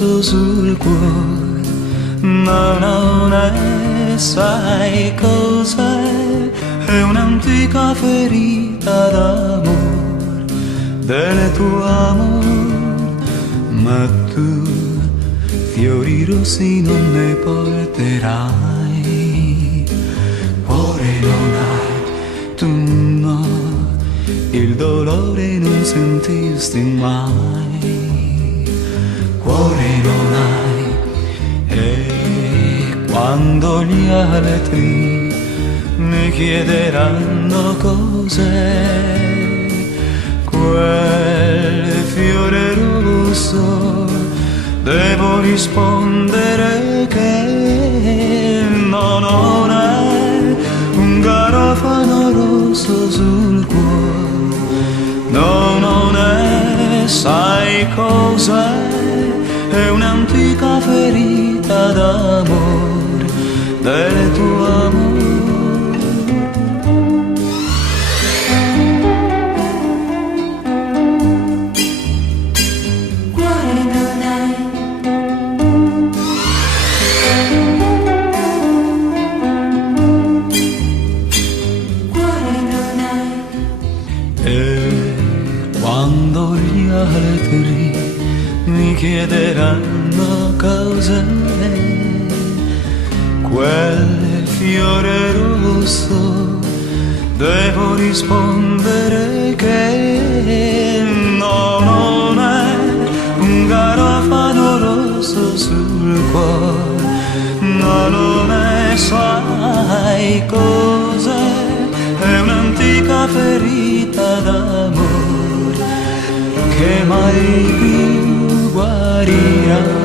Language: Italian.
rosso sul cuore, ma non è, sai cos'è? È un'antica ferita d'amore, del tuo amore, ma tu fiori rossi non ne porterai. Cuore non hai, tu no, il dolore non sentisti mai. Cuore non hai, e quando gli altri mi chiederanno cos'è quel fiore rosso, devo rispondere che no, non è un garofano rosso sul cuore, no, non è, sai cos'è? È un'antica ferita d'amore, del tuo amore. Quando gli altri mi chiederanno cos'è quel fiore rosso, devo rispondere che no, non è un garofano rosso sul cuore, no, non è, sai cos'è? È un'antica ferita d'amore che mai più guarirà.